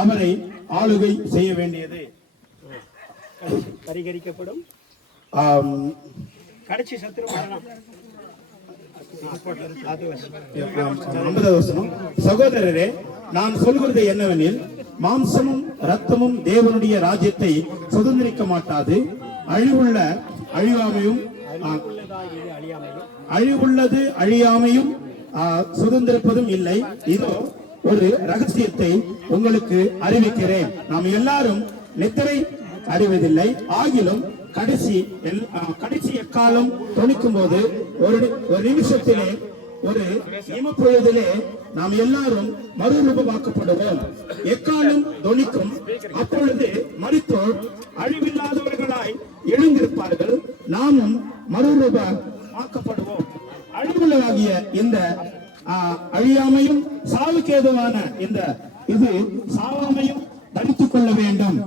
அவரை ஆளுகை செய்ய வேண்டியது பரிகரிக்கப்படும். கடைசி சத்திரம் சகோதரரே, நான் சொல்கிறது என்னவெனில், மாம்சமும் இரத்தமும் தேவனுடைய ராஜ்யத்தை சுதந்திரிக்க மாட்டாது. அழிவுள்ளது அழியாமையும் சுதந்திரிப்பதும் இல்லை. இதோ ஒரு ரகசியத்தை உங்களுக்கு அறிவிக்கிறேன். நாம் எல்லாரும் நித்திரை அறிவதில்லை, ஆகிலும் கடைசி எக்காலம் தொனிக்கும் போது ஒரு நிமிஷத்திலே, ஒரு இமப்பொழுதிலே நாம் எல்லாரும் மறுரூபமாக்கப்படுவோம். எக்காலம் தொனிக்கும், அப்பொழுது மரித்தோர் அழிவில்லாதவர்களாய் எழுந்திருப்பார்கள், நாமும் மறுரூபமாக்கப்படுவோம். அழிவுள்ளதாகிய இந்த அழியாமையும் சாவுக்கு ஏதுவான இது சாவாமையும் தடுத்துக் கொள்ள வேண்டும்.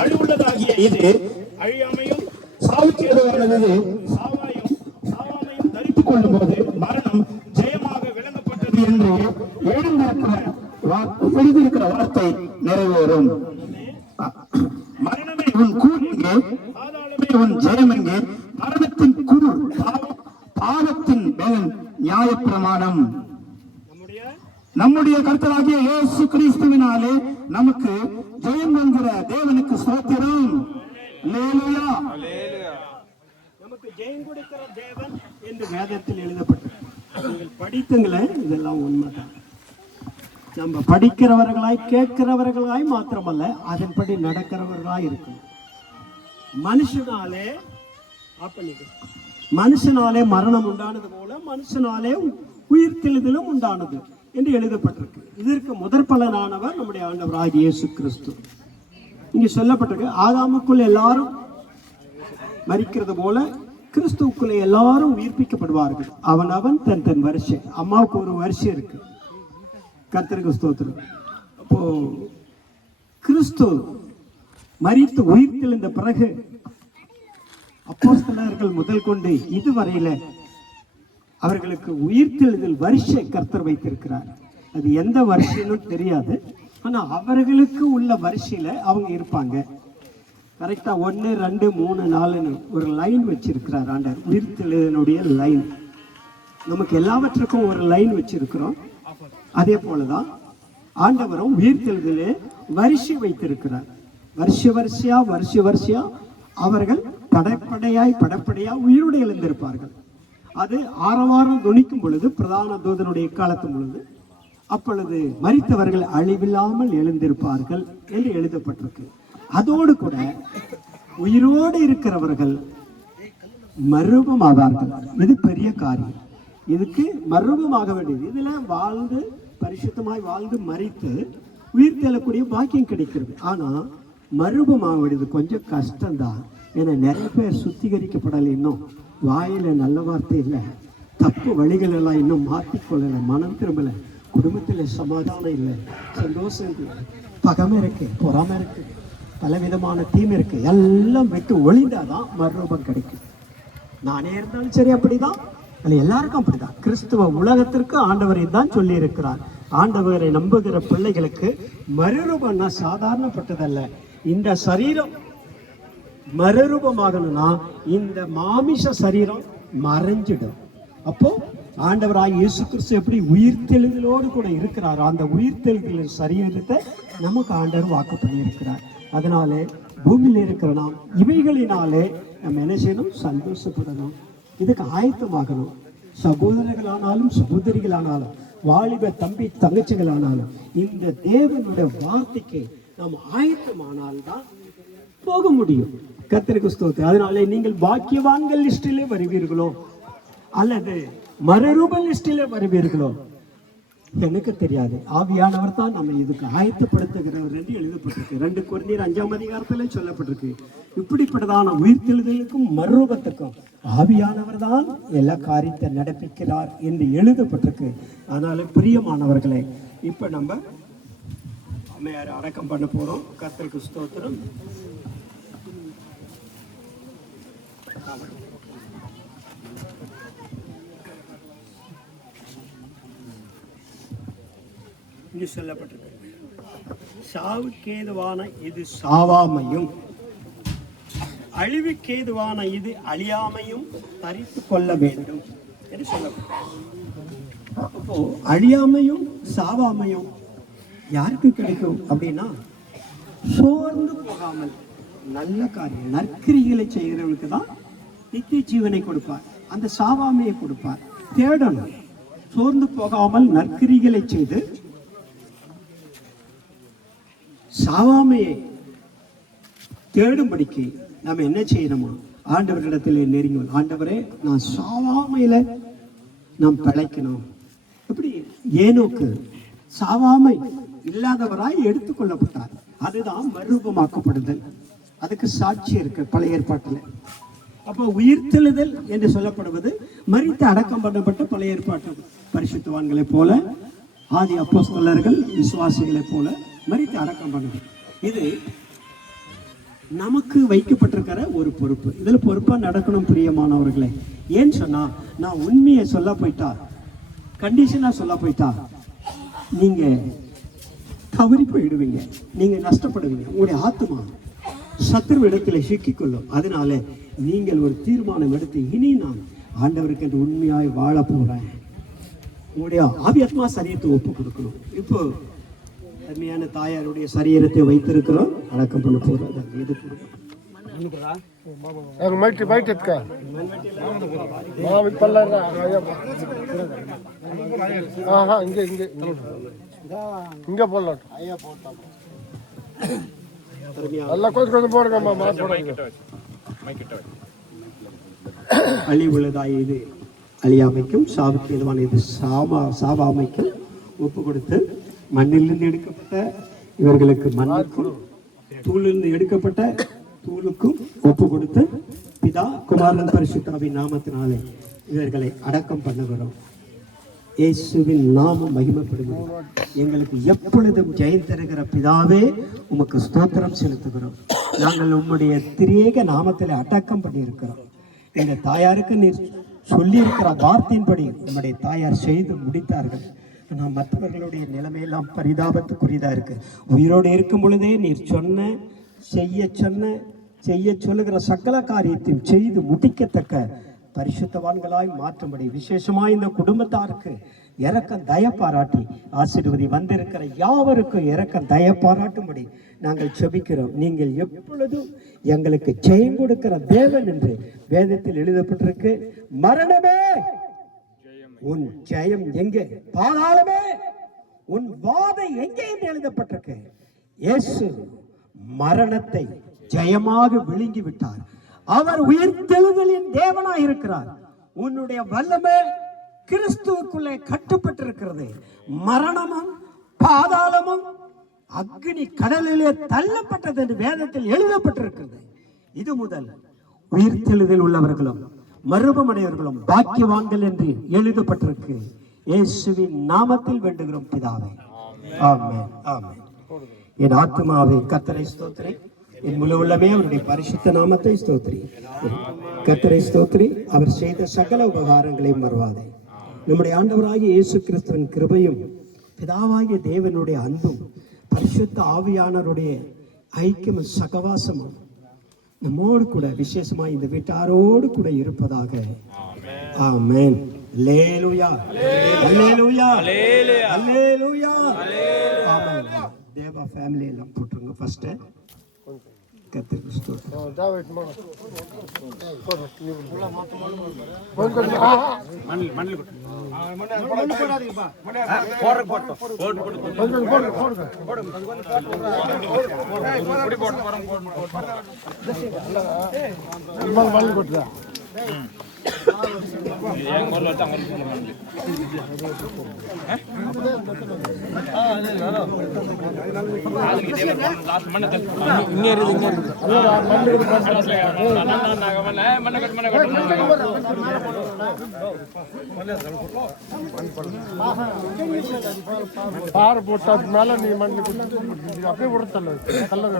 அழிவுள்ளதாகிய இது அழியாமையும் சாவுக்கு ஏதுவானது சாவாமையும் தரித்துக் கொள்ளும் போது மரணம் ஜெயமாக விளங்கப்பட்டது என்று எழுதியிருக்கிற வார்த்தை நிறைவேறும். மரணமே உன் கூர் எங்கே, பாதாளமே உன் ஜெயம் எங்கே? மரணத்தின் கூர் பாவத்தின் மேல் நியாயப்பிரமாணம். நம்முடைய கர்த்தராகிய இயேசு கிறிஸ்துவினாலே நமக்கு ஜெயம் என்கிற தேவனுக்கு ஸ்தோத்திரம். அல்லேலூயா. நமக்கு ஜெயம் கொடுக்கிற தேவன் என்று வேதத்தில் எழுதப்பட்டது. நீங்கள் படித்துங்களே, இதெல்லாம் உண்மைதான். நம்ம படிக்கிறவர்களாய் கேட்கிறவர்களாய் மாத்திரமல்ல, அதன்படி நடக்கிறவர்களாய் இருக்கணும். மனுஷனாலே மரணம் உண்டானது போல மனுஷனாலே உயிர்த்தெழுதலும் உண்டானது என்று எழுதப்பட்டிருக்கு. இதற்கு முதற் பலனானவர் நம்முடைய ஆண்டவராகிய இயேசு கிறிஸ்து. இங்க சொல்லப்பட்டிருக்கு, ஆதாமுக்குள்ள எல்லாரும் மரிக்கிறது போல கிறிஸ்துவுக்குள்ள எல்லாரும் உயிர்ப்பிக்கப்படுவார்கள். அவன் தன் தன் வரிசை. அம்மாவுக்கு ஒரு வரிசை இருக்கு. கர்த்தருக்கு ஸ்தோத்திரம். அப்போ கிறிஸ்து மரித்து உயிர்த்தெழுந்த பிறகு அப்போஸ்தலர்கள் முதல் கொண்டு இதுவரையில அவர்களுக்கு உயிர்த்தெழுதல் வரிசை கர்த்தர் வைத்திருக்கிறார். அது எந்த வரிசைன்னு தெரியாது, ஆனா அவர்களுக்கு உள்ள வரிசையில அவங்க இருப்பாங்க. கரெக்டா 1, 2, 3, 4 ஒரு லைன் வச்சிருக்கிறார் ஆண்டவர். உயிர்த்தெழுதலுடைய லைன். நமக்கு எல்லாவற்றுக்கும் ஒரு லைன் வச்சிருக்கிறோம். அதே போலதான் ஆண்டவரும் உயிர்த்தெழுதலே வரிசை வைத்திருக்கிறார். வருஷ வரிசையா அவர்கள் படப்படையா உயிரோடு எழுந்திருப்பார்கள். அது ஆரவாரம் துணிக்கும் பொழுது, பிரதான தூதனுடைய காலத்தும் பொழுது, அப்பொழுது மரித்தவர்கள் அழிவில்லாமல் எழுந்திருப்பார்கள் என்று எழுதப்பட்டிருக்கு. அதோடு கூட உயிரோடு இருக்கிறவர்கள் மறுரூபமாவார்கள். இது பெரிய காரியம். இதுக்கு மறுரூபமாக வேண்டியது. இதுல வாழ்ந்து பரிசுத்தமாய் வாழ்ந்து மரித்து உயிர் தெழக்கூடிய பாக்கியம் கிடைக்கிறது. ஆனா மறுரூபமாக வேண்டியது கொஞ்சம் கஷ்டம்தான். ஏன்னா நிறைய பேர் சுத்திகரிக்கப்படலை, இன்னும் வாயில நல்ல வார்த்தை இல்லை, தப்பு வழிகள் எல்லாம் இன்னும் மாற்றிக்கொள்ளலை, மனம் திரும்பலை, குடும்பத்தில் சமாதானம் இல்லை, சந்தோஷம் இல்லை, பகமை இருக்கு, பொறாமை இருக்கு, பலவிதமான தீமை இருக்கு. எல்லாம் விட்டு ஒளிந்தாதான் மறுரூபம் கிடைக்கும். நானே இருந்தாலும் சரி அப்படிதான், அது எல்லாருக்கும் அப்படிதான். கிறிஸ்துவ உலகத்திற்கு ஆண்டவரை தான் சொல்லி இருக்கிறார். ஆண்டவரை நம்புகிற பிள்ளைகளுக்கு மறுரூபம்னா சாதாரணப்பட்டதல்ல. இந்த சரீரம் மறுரூபமாகணும்னா இந்த மாமிச சரீரம் மறைஞ்சிடும். அப்போ ஆண்டவராய் இயேசு கிறிஸ்து எப்படி உயிர்த்தெழுதலோடு கூட இருக்கிறாரோ அந்த உயிர்த்தெழுதல் சரீரத்தை நமக்கு ஆண்டவர் வாக்கு பண்ணி இருக்கிறார். அதனாலே பூமியில் இருக்கிற நாம் இவைகளினாலே நம்ம என்ன செய்யணும்? சந்தோஷப்படணும். இதுக்கு ஆயத்தமாகணும். சகோதரர்களானாலும் சகோதரிகளானாலும் வாலிப தம்பி தங்கச்சிகளானாலும் இந்த தேவனுடைய வார்த்தைக்கு நாம் ஆயத்தமானால்தான் போக முடியும். கர்த்தருக்கு ஸ்தோத்திரம். அதனாலே நீங்கள் பாக்கியவான்கள் லிஸ்டிலே வருவீர்களோ அல்லது மறுரூப லிஸ்டிலே வருவீர்களோ எனக்கு தெரியாது. ஆவியானவர் தான் நம்ம இதுக்கு ஆயத்தப்படுத்துகிறவர் என்று எழுதப்பட்டிருக்கு. 2 கொரிந்தியர் 5ஆம் அதிகாரத்தில் சொல்லப்பட்டிருக்கு. இப்படிப்பட்டதான உயிர்த்தெழுதலுக்கும் மறுரூபத்துக்கும் ஆவியானவர் தான் எல்லா காரியத்தை நடப்பிக்கிறார் என்று எழுதப்பட்டிருக்கு. அதனால பிரியமானவர்களே, இப்ப நம்ம அம்மையாரை அடக்கம் பண்ண போறோம். கர்த்தருக்கு ஸ்தோத்திரம். இங்கு சொல்லப்பட்டிருக்கிறது. சாவுக்கேதுவான இது சாவாமையும் அழிவுக்கேதுவான இது அழியாமையும் தரித்து கொள்ள வேண்டும் என்று சொல்லப்பட்டது. அப்போ அழியாமையும் சாவாமையும் யாருக்கு கிடைக்கும் அப்படின்னா, சோர்ந்து போகாமல் நல்ல காரியம் நற்கிரிகளை செய்கிறவனுக்கு தான் நித்திய ஜீவனை கொடுப்பார், அந்த சாவாமையை கொடுப்பார். தேடணும், சோர்ந்து போகாமல் நற்கிரிகளை செய்து சாவாமையை தேடும்படிக்கு நம்ம என்ன செய்யணுமா, ஆண்டவரிடத்தில் நெருங்கி, ஆண்டவரே நான் சாவாமையில நாம் பிழைக்கணும். எப்படி ஏனோக்கு சாவாமை இல்லாதவராய் எடுத்துக்கொள்ளப்பட்டார். அதுதான் மறுரூபமாக்கப்படுதல். அதுக்கு சாட்சி இருக்கு பழைய ஏற்பாட்டில். அப்போ உயிர்த்தெழுதல் என்று சொல்லப்படுவது மரித்து அடக்கம் பண்ணப்பட்ட பழைய ஏற்பாட்டு பரிசுத்தவான்களைப் போல, ஆதி அப்போஸ்தலர்கள் விசுவாசிகளைப் போல மரித்து அடக்கம் பண்ணணும். இது நமக்கு வைக்கப்பட்டிருக்கிற ஒரு பொறுப்பு. இதுல பொறுப்பா நடக்கணும் பிரியமானவர்களே. ஏன்னு சொன்னா, நான் உண்மையை சொல்ல போயிட்டா, கண்டிஷனா சொல்ல போயிட்டா, நீங்க தவறி போயிடுவீங்க, நீங்க நஷ்டப்படுவீங்க, உங்களுடைய ஆத்மா சத்துரு இடத்துல சிக்கிக்கொள்ளும். அதனால நீங்கள் ஒரு தீர்மானம் எடுத்து, இனி நான் ஆண்டவருக்கு என்று உண்மையாய் வாழ போறேன், உங்களுடைய ஆவியாத்மா சரீரத்தை ஒப்பு கொடுக்கணும். இப்போ அருமையான தாயாருடைய சரீரத்தை வைத்திருக்கிறோம், அடக்கம் பண்ண போறோம். இங்க போடலாம், அழிவுள்ளதாய் இது அழியாமைக்கும் சாவுக்கு எதுவான இது சாவாமைக்கும் ஒப்பு கொடுத்து, மண்ணிலிருந்து எடுக்கப்பட்ட இவர்களுக்கு மண்ணுக்கும், தூளிலிருந்து எடுக்கப்பட்ட தூளுக்கும் ஒப்பு கொடுத்து, பிதா குமாரன் பரிசுத்தாவின் நாமத்தினாலே இவர்களை அடக்கம் பண்ணுகிறோம். இயேசுவின் நாமம் மகிமைப்படுகிறது. எங்களுக்கு எப்பொழுதும் ஜெயம் தருகிற பிதாவே, உமக்கு ஸ்தோத்திரம் செலுத்துகிறோம். நாங்கள் உம்முடைய திரியேக நாமத்தில் அடக்கம் பண்ணியிருக்கிறோம். எங்க தாயாருக்கு நீர் சொல்லியிருக்கிற வார்த்தையின்படி நம்முடைய தாயார் செய்து முடித்தார்கள். ஆனால் மற்றவர்களுடைய நிலைமையெல்லாம் பரிதாபத்துக்குரியதா இருக்கு. உயிரோடு இருக்கும் பொழுதே நீர் செய்ய சொல்லுகிற சகல காரியத்தையும் செய்து முடிக்கத்தக்க பரிசுத்தவான்களாய் மாற்றும்படி விசேஷமாய் இந்த குடும்பத்தாருக்கு இரக்கம் தய பாராட்டி ஆசீர்வதி, வந்திருக்கிற யாவருக்கும் இரக்கம் தய பாராட்டும்படி நாங்கள் செபிக்கிறோம். நீங்கள் எப்பொழுதும் எங்களுக்கு ஜெயம் கொடுக்கிற தேவன் என்று வேதத்தில் எழுதப்பட்டிருக்கு. மரணமே உன் ஜெயம் எங்கே, பாதாளமே உன் வாதை எங்கே என்று எழுதப்பட்டிருக்கு. இயேசு மரணத்தை ஜெயமாக விழுங்கி விட்டார். அவர் உயிர்த்தெழுதலின் தேவனாய் இருக்கிறார். உன்னுடைய வல்லமை கிறிஸ்துவுக்குள்ளே கட்டுப்பட்டிருக்கிறது. மரணமும் பாதாளமும் அக்னி கடலிலே தள்ளப்பட்டது என்று வேதத்தில் எழுதப்பட்டிருக்கிறது. இது முதல் உயிர்த்தெழுதல் உள்ளவர்களும் மறுபமடையவர்களும் பாக்கியவான்கள் என்று எழுதப்பட்டிருக்கு. இயேசுவின் நாமத்தில் வேண்டுகிறோம் பிதாவே, ஆமென், ஆமென். என் ஆத்மாவே கர்த்தரை ஸ்தோத்திரி, என் முழு உள்ளமே அவருடைய பரிசுத்த நாமத்தை ஸ்தோத்திரி. கர்த்தரை ஸ்தோத்திரி, அவர் செய்த சகல உபகாரங்களை மறவாதே. நம்முடைய ஆண்டவராகிய இயேசு கிறிஸ்துவின் கிருபையும் பிதாவாகிய தேவனுடைய அன்பும் பரிசுத்த ஆவியானவருடைய ஐக்கியமும் சகவாசமும் நம்மோடு கூட விசேஷமாய் இந்த வீட்டாரோடு கூட இருப்பதாக. ஆமென். அல்லேலூயா, அல்லேலூயா, அல்லேலூயா, ஆமென். தேவா ஃபேமிலி எல்லாம் போட்டுருங்க ஃபர்ஸ்ட். கர்த்தருக்கு ஸ்தோத்திரம். பாறை போட்டது மேல நீ மண்ணு அப்படியே விடுத்தல கல்லர்